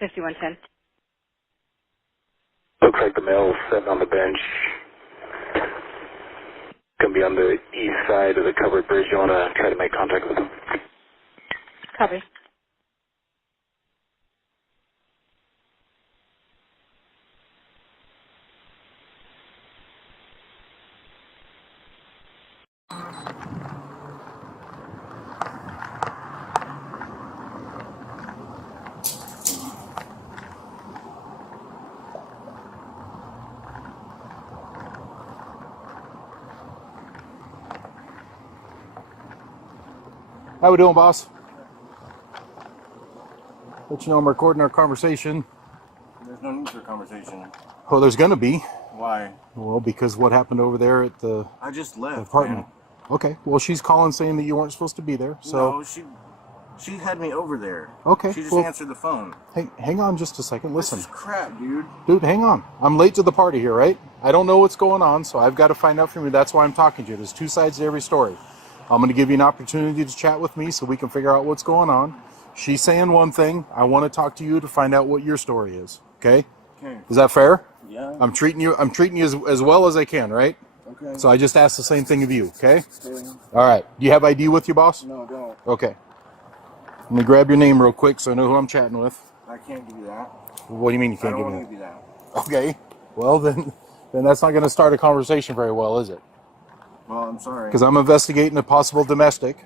5110. Looks like the male's sitting on the bench. Gonna be on the east side of the covered bridge. You wanna try to make contact with him? Copy. How we doing, boss? Let you know I'm recording our conversation. There's no need for a conversation. Oh, there's gonna be. Why? Well, because what happened over there at the I just left, apartment. man. Okay. Well, she's calling saying that you weren't supposed to be there. So No, she had me over there. okay. She just well, answered the phone. Hey, hang on just a second. Listen. This is crap, dude. Dude, hang on. I'm late to the party here, right? I don't know what's going on, so I've got to find out from you. That's why I'm talking to you. There's two sides to every story. I'm going to give you an opportunity to chat with me so we can figure out what's going on. She's saying one thing. I want to talk to you to find out what your story is. Okay? Okay. Is that fair? Yeah. I'm treating you as well as I can, right? Okay. So I just asked the same thing of you, okay? Okay. All right. Do you have ID with you, boss? No, don't. Okay. Let me grab your name real quick so I know who I'm chatting with. I can't give you that. What do you mean you I can't don't give want me to give you that. that? Okay. Well, then that's not going to start a conversation very well, is it? Well, I'm sorry. Because I'm investigating a possible domestic.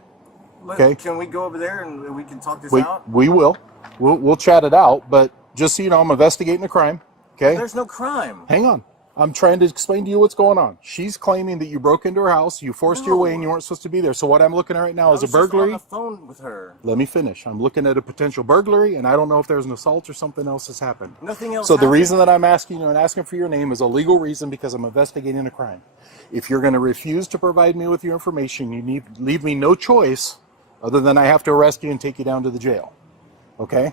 Okay. Can we go over there and we can talk this We out? will. We'll chat it out, but just so you know, I'm investigating a crime. Okay. There's no crime. Hang on. I'm trying to explain to you what's going on. She's claiming that you broke into her house, you forced your way, and you weren't supposed to be there. So what I'm looking at right now is a burglary. I was just on the phone with her. Let me finish. I'm looking at a potential burglary, and I don't know if there's an assault or something else that's happened. Nothing else So the happened. reason that I'm asking you and asking for your name is a legal reason because I'm investigating a crime. If you're going to refuse to provide me with your information, you need leave me no choice other than I have to arrest you and take you down to the jail. Okay?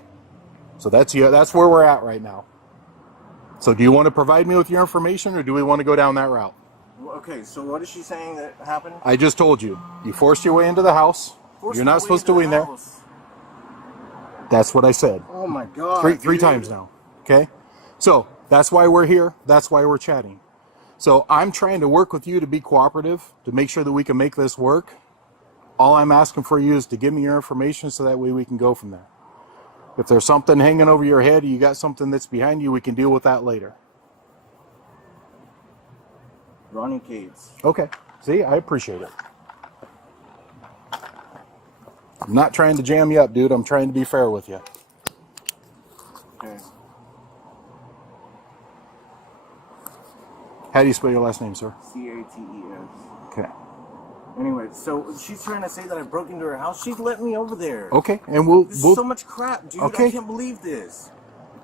So that's where we're at right now. So do you want to provide me with your information, or do we want to go down that route? Okay, so what is she saying that happened? I just told you. You forced your way into the house. You're not supposed to be in there. That's what I said. Oh my God. Three times now. Okay? So that's why we're here. That's why we're chatting. So I'm trying to work with you to be cooperative, to make sure that we can make this work. All I'm asking for you is to give me your information so that way we can go from there. If there's something hanging over your head or you got something that's behind you, we can deal with that later. Ronnie Cates. Okay. See, I appreciate it. I'm not trying to jam you up, dude. I'm trying to be fair with you. Okay. How do you spell your last name, sir? C-A-T-E-S. Okay. Anyway, so she's trying to say that I broke into her house. She's let me over there. Okay, and This is so much crap, dude. Okay. I can't believe this.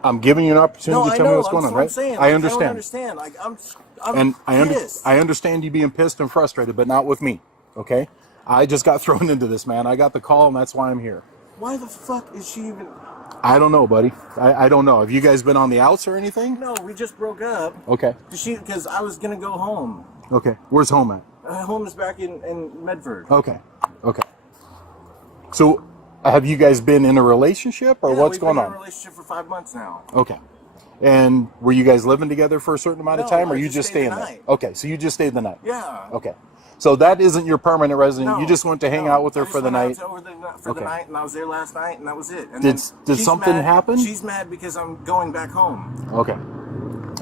I'm giving you an opportunity to tell me what's going on, right? I'm saying. I understand. I don't understand. Like, I'm pissed. I understand you being pissed and frustrated, but not with me, okay? I just got thrown into this, man. I got the call, and that's why I'm here. Why the fuck is she even... I don't know, buddy. I don't know. Have you guys been on the outs or anything? No, we just broke up. Okay. Because I was going to go home. Okay. Where's home at? Home is back in Medford. Okay. Okay. So, have you guys been in a relationship, or what's going on? We've been in a relationship for 5 months now. Okay. And were you guys living together for a certain amount of time, or I you just staying the there? night. Okay, so you just stayed the night. Yeah. Okay. So that isn't your permanent resident. No, you just went to hang out with her for the night. For the night, and I was there last night, and that was it. And did something happen? She's mad because I'm going back home. Okay.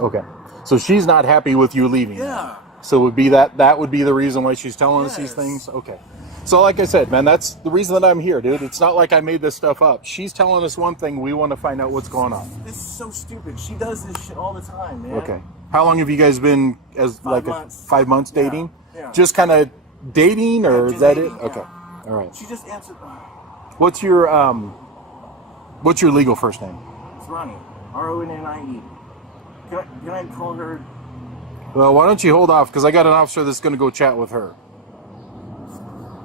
Okay. So she's not happy with you leaving. Yeah. So would be that would be the reason why she's telling us these things? Okay. So like I said, man, that's the reason that I'm here, dude. It's not like I made this stuff up. She's telling us one thing. We want to find out what's going on. This is so stupid. She does this shit all the time, man. Okay. How long have you guys been as 5 months. 5 months dating? Yeah. Just kind of dating, or is that dating, it? Okay. yeah. All right. She just answered. What's your legal first name? It's Ronnie. R-O-N-N-I-E. Can I call her? Well, why don't you hold off, because I got an officer that's going to go chat with her.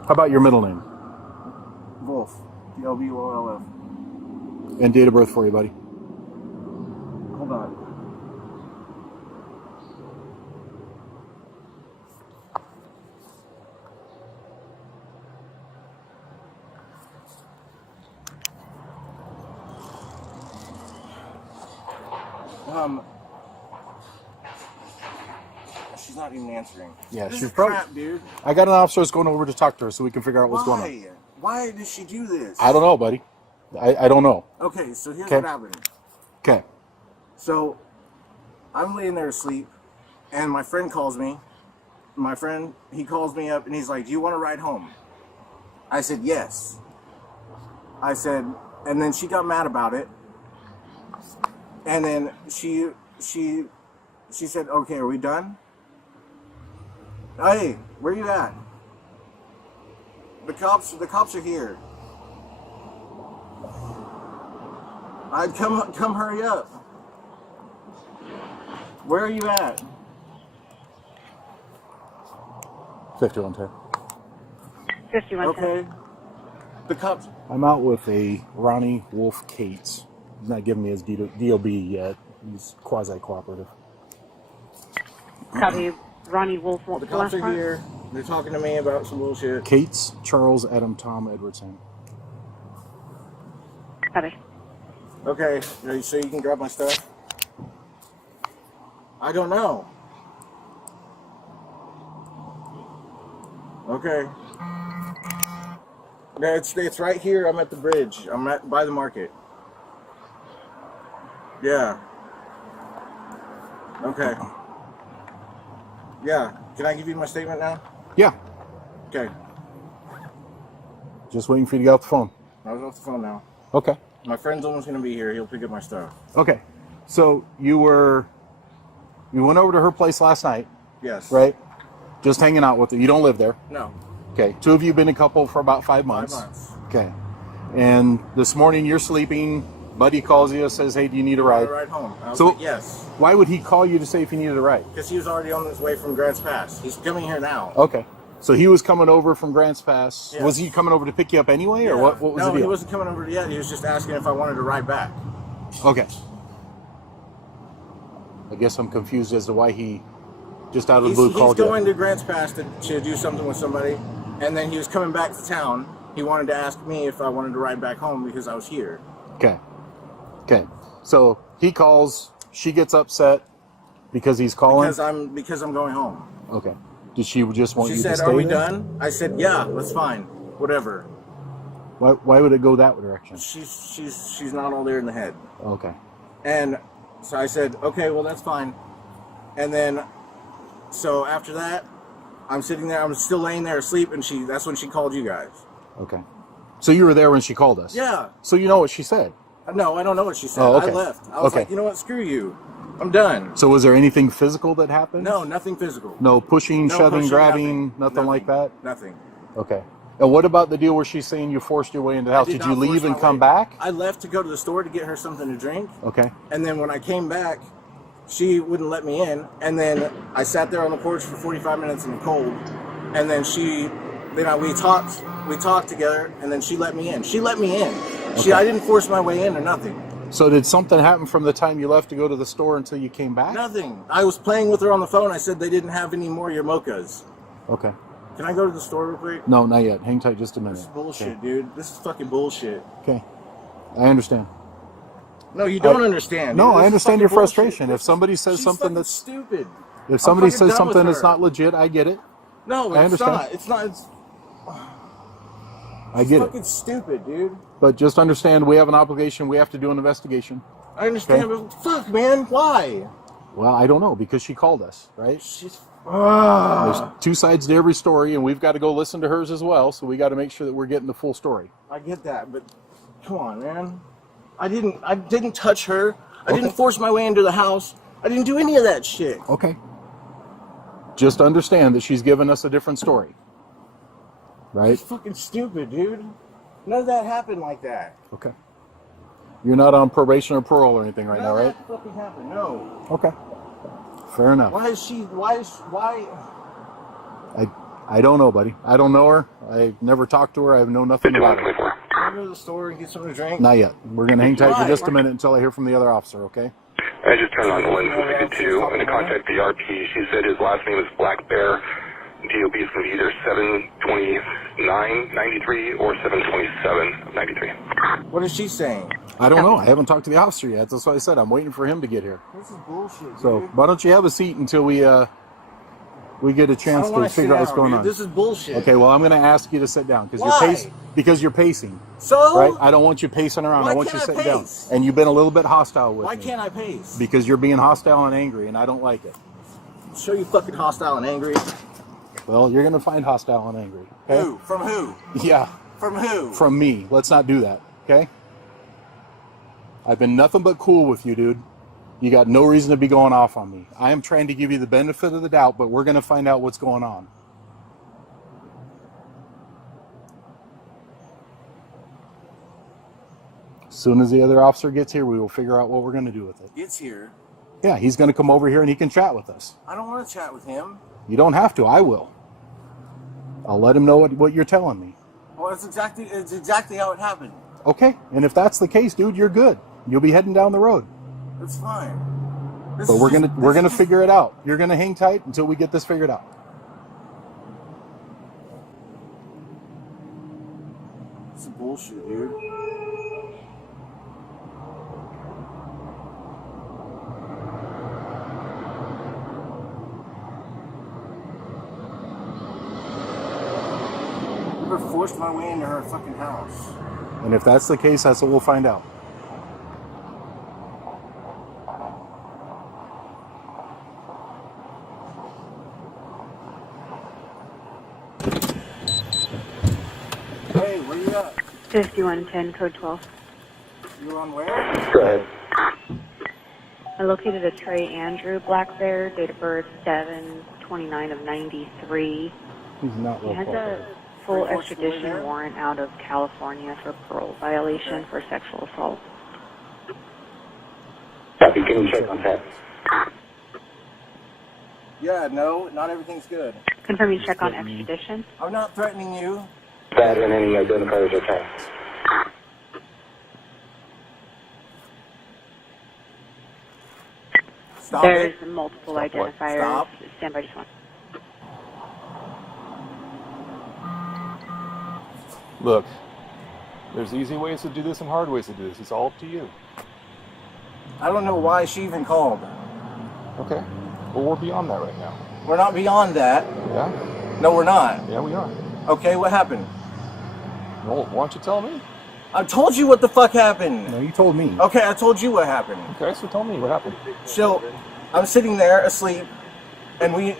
How about your middle name? Wolf. W-O-L-F. And date of birth for you, buddy. Hold on. She's not even answering. Yeah, this she's is probably. crap, dude. I got an officer that's going over to talk to her so we can figure out what's going on. Why did she do this? I don't know, buddy. I don't know. Okay, so here's what happened. Okay. So, I'm laying there asleep, and my friend calls me. My friend, he calls me up, and he's like, "Do you want to ride home?" I said, "Yes." I said, and then she got mad about it. And then she said, "Okay, are we done?" Hey, where you at? The cops are here. I'd come hurry up. Where are you at? 5110. 51. Okay. The cops. I'm out with a Ronnie Wolf Cates. He's not giving me his DOB yet. He's quasi-cooperative. Copy. Ronnie Wolf. The cops are here. They're talking to me about some bullshit. Cates, Charles, Adam, Tom, Edwardson. Copy. Okay, so you can grab my stuff? I don't know. Okay. It's right here. I'm at the bridge. I'm by the market. Yeah. Okay. Yeah. Can I give you my statement now? Yeah. Okay. Just waiting for you to get off the phone. I was off the phone now. Okay. My friend's almost going to be here. He'll pick up my stuff. Okay. So you went over to her place last night, Yes. right? Just hanging out with her. You don't live there. No. Okay. Two of you been a couple for about 5 months. 5 months. Okay. And this morning you're sleeping. Buddy calls you, says, "Hey, do you need a ride?" Ride home. I was So- like, yes. Why would he call you to say if you needed a ride? Because he was already on his way from Grants Pass. He's coming here now. Okay. So he was coming over from Grants Pass. Yes. Was he coming over to pick you up anyway, or Yeah. what was the No, deal? he wasn't coming over yet. He was just asking if I wanted to ride back. Okay. I guess I'm confused as to why he just out of the blue called He's you. going to Grants Pass to do something with somebody, and then he was coming back to town. He wanted to ask me if I wanted to ride back home because I was here. Okay. Okay. So he calls. She gets upset because he's calling. Because I'm going home. Okay. Did she just want She you to said, stay "Are we there? done?" I said, "Yeah, that's fine. Whatever." Why would it go that direction? She's not all there in the head. Okay. And so I said, "Okay, well that's fine." And then, so after that, I'm sitting there. I'm still laying there asleep, and that's when she called you guys. Okay. So you were there when she called us? Yeah. So you know what she said? No, I don't know what she said. Oh, okay. I left. I was Okay. like, you know what? Screw you. I'm done. So was there anything physical that happened? No, nothing physical. No pushing, No shoving, pushing, grabbing, nothing like that? Nothing. Okay. And what about the deal where she's saying you forced your way into the house? Did you leave and come back? I left to go to the store to get her something to drink. Okay. And then when I came back, she wouldn't let me in. And then I sat there on the porch for 45 minutes in the cold. And then we talked together, and then she let me in. She let me in. Okay. I didn't force my way in or nothing. So did something happen from the time you left to go to the store until you came back? Nothing. I was playing with her on the phone. I said they didn't have any more Yarmokas. Okay. Can I go to the store real quick? No, not yet. Hang tight just a minute. This is bullshit, Okay. dude. This is fucking bullshit. Okay. I understand. No, you don't understand. No, dude. I This is understand fucking your bullshit. frustration. If somebody says She's something fucking that's stupid. if somebody I'm fucking says done with something that's her. not legit, I get it. No, I it's understand. not. It's not. It's I get it. fucking stupid, dude. But just understand we have an obligation. We have to do an investigation. I understand, Okay. but fuck, man, why? Well, I don't know because she called us, right? She's. There's two sides to every story, and we've got to go listen to hers as well. So we got to make sure that we're getting the full story. I get that, but come on, man. I didn't touch her. I didn't force my way into the house. I didn't do any of that shit. Okay. Just understand that she's given us a different story, right? It's fucking stupid, dude. None of that happened like that. Okay. You're not on probation or parole or anything right now, None right? of that fucking happened. No. Okay. Fair enough. Why? I don't know, buddy. I don't know her. I've never talked to her. I know nothing about her. 5124. Can I go to the store and get something to drink? Not yet. We're going to hang tight for Why? just a minute until I hear from the other officer, okay? I just turned on the lens for 52. I'm going to contact the RP. She said his last name is Blackbear. DOB is going to be either 72993 or 72793. What is she saying? I don't know. I haven't talked to the officer yet. That's why I said I'm waiting for him to get here. This is bullshit, dude. So why don't you have a seat until we get a chance to figure out what's going on. This is bullshit. Okay, well, I'm going to ask you to sit down because you're pacing. So? Right? I don't want you pacing around. I want you to sit down. And you've been a little bit hostile with me. Why can't I pace? Because you're being hostile and angry, and I don't like it. Show you fucking hostile and angry. Well, you're going to find hostile and angry. Okay? Who? From who? Yeah. From who? From me. Let's not do that, okay? I've been nothing but cool with you, dude. You got no reason to be going off on me. I am trying to give you the benefit of the doubt, but we're going to find out what's going on. As soon as the other officer gets here, we will figure out what we're going to do with it. Gets here. Yeah, he's going to come over here and he can chat with us. I don't want to chat with him. You don't have to. I will. I'll let him know what you're telling me. Well, it's exactly how it happened. Okay, and if that's the case, dude, you're good. You'll be heading down the road. That's fine. But we're gonna figure it out. You're gonna hang tight until we get this figured out. It's bullshit, dude. I forced my way into her fucking house. And if that's the case, that's what we'll find out. Hey, where you at? 5110, code 12. You on where? Go ahead. I located a Trae Blackbear, date of birth 7/29 of 93. He's not He real has a qualified. full extradition warrant out of California for parole violation for sexual assault. Copy, can you check on that? Yeah, no, not everything's good. Confirm you check on extradition. I'm not threatening you. That and any identifiers are tagged. Stop There's it. multiple Stop what? identifiers. Stop. Stand by just one. Look, there's easy ways to do this and hard ways to do this. It's all up to you. I don't know why she even called. Okay. Well, we're beyond that right now. We're not beyond that. Yeah? No, we're not. Yeah, we are. Okay, what happened? Well, why don't you tell me? I told you what the fuck happened. No, you told me. Okay, I told you what happened. Okay, so tell me what happened. So, I'm sitting there asleep, and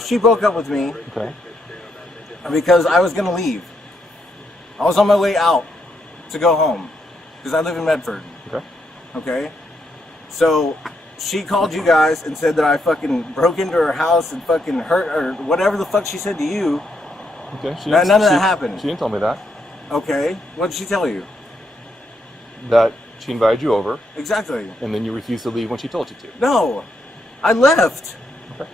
she broke up with me Okay. because I was gonna leave. I was on my way out to go home because I live in Medford. Okay. Okay, so she called you guys and said that I fucking broke into her house and fucking hurt or whatever the fuck she said to you. Okay. None of that happened. She didn't tell me that. Okay, what did she tell you? That she invited you over, Exactly. and then you refused to leave when she told you to. No, I left. Okay.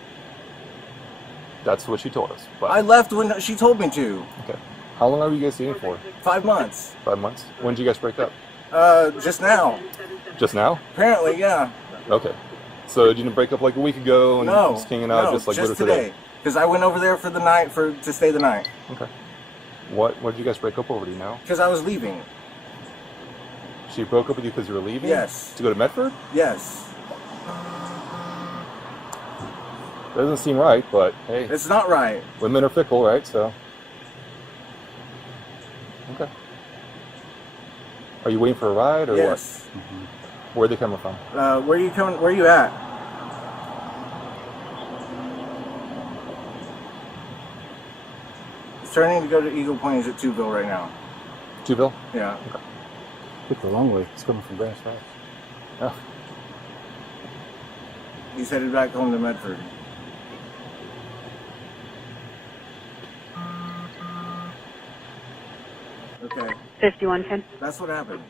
That's what she told us. But I left when she told me to. okay. How long are you guys dating for? 5 months. 5 months. When did you guys break up? Just now. Just now? Apparently, yeah. Okay. So you didn't break up like a week ago and No. just hanging out no, just like just literally today. Because I went over there for the night to stay the night. Okay. What did you guys break up over? Do you know? Because I was leaving. She broke up with you because you were leaving? Yes. To go to Medford? Yes. Doesn't seem right, but hey, It's not right. women are fickle, right? So. Okay. Are you waiting for a ride or Yes. what? Where are they coming from? Where are you coming? Where are you at? It's turning to go to Eagle Plains at Tuville right now. Tuville? Yeah. Took the long way. It's coming from Grass Valley. Oh. He's headed back home to Medford. Okay, 5110. that's what happened.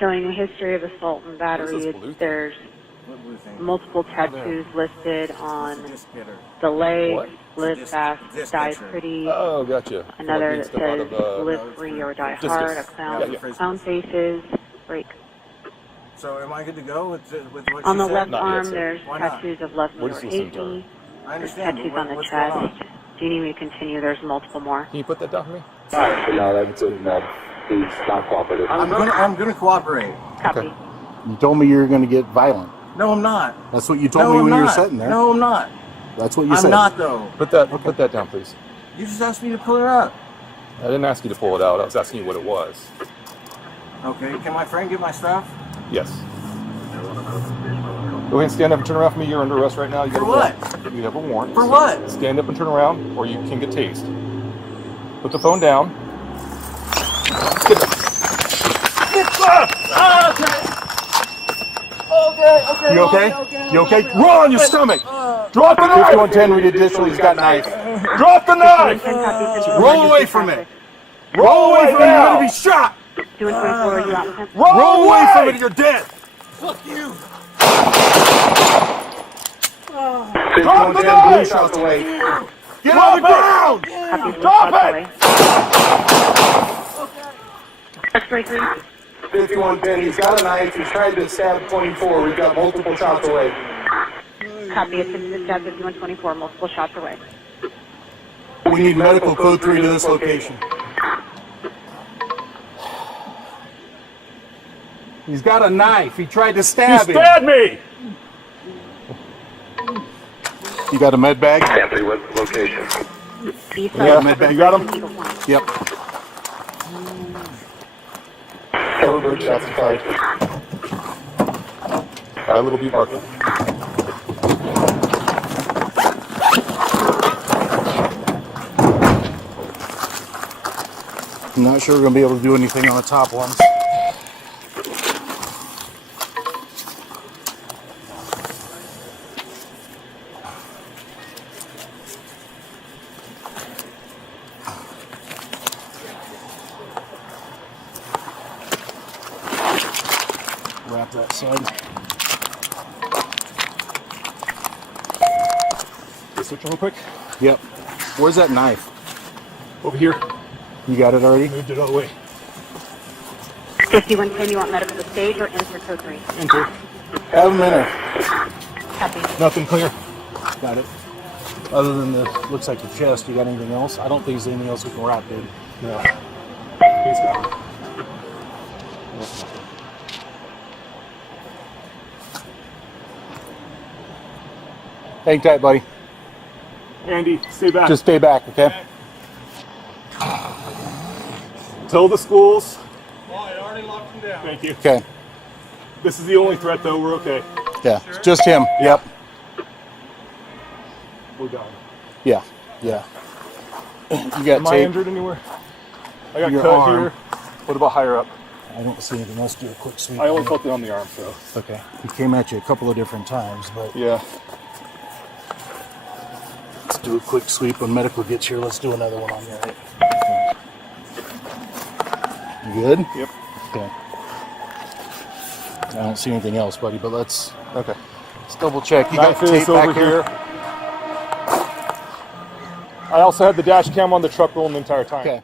Showing a history of assault and battery. What is this blue thing? There's What blue thing? multiple tattoos listed It's a on disc hitter. the legs. What? Live Disc- fast, disc die picture. pretty. Oh, gotcha. Another Like that stuff out says of, live free or die discus. hard. A clown, Yeah, yeah. clown faces. Break. So am I good to go with what On you the said? left Not yet, arm, sir. there's Why not? tattoos of love me We're or just hate listening to me. I There's understand. tattoos but on the what's going chest. Do you need me to continue? There's multiple more. Can you put that down for me? Alright, so now that's good enough. He's not cooperative. I'm gonna cooperate. Copy. Okay. You told me you were going to get violent. No, I'm not. That's what you told No, me I'm when you were not. sitting there. No, I'm not. That's what you I'm said. not though. Put that down, please. You just asked me to pull it up. I didn't ask you to pull it out. I was asking you what it was. Okay, can my friend get my stuff? Yes. Go ahead and stand up and turn around for me. You're under arrest right now. You For got a what? warrant. You have a warrant. For what? Stand up and turn around, or you can get tased. Put the phone down. Okay. You okay? You okay? Roll on your stomach. Drop the knife. 5110, read additional. He's got knife. Drop the knife. 5110, copy. Roll away from it. Roll away from it. You're going to be shot. 2124, are you out with him? Roll away from it. You're dead. Fuck you. Drop the knife. Shots away. Get on the ground. Copy. Drop Shots it. away. X-ray 3. 5110, he's got a knife. He's trying to stab 24. We've got multiple shots away. Copy. Attention to stab 5124, multiple shots away. We need medical code 3 to this location. He's got a knife. He tried to stab him. Stabbed me! You got a med bag? Anthony, what location? East Yeah, side, med bag. Eagle You got him? Point, Eagle Point. Yep. Silverbird shots fired. A little beat marker. I'm not sure we're going to be able to do anything on the top ones. Wrap that side. Switch real quick. Yep. Where's that knife? Over here. You got it already? Moved it all the way. 5110, you want medical to stage or insert code 3? Enter. Have him enter. Copy. Nothing clear. Got it. Other than the, looks like your chest, you got anything else? I don't think there's anything else we can wrap, dude. No. He's got it. Hang tight, buddy. Andy, stay back. Just stay back, okay? Tell the schools. Oh, I already locked him down. Thank you. Okay. This is the only threat, though. We're okay. Yeah, it's just him. Yep. We're done. Yeah. Yeah. You got Am I tape. injured anywhere? I got Your cut arm. here. What about higher up? I don't see anything. Let's do a quick sweep. I only felt it on the arm, so. Okay. He came at you a couple of different times, but Yeah. let's do a quick sweep. When medical gets here, let's do another one on you, right? You good? Yep. Okay. I don't see anything else, buddy, but let's Okay. double check. You Knife got tape is over back here? here. I also had the dash cam on the truck rolling the entire time. Okay.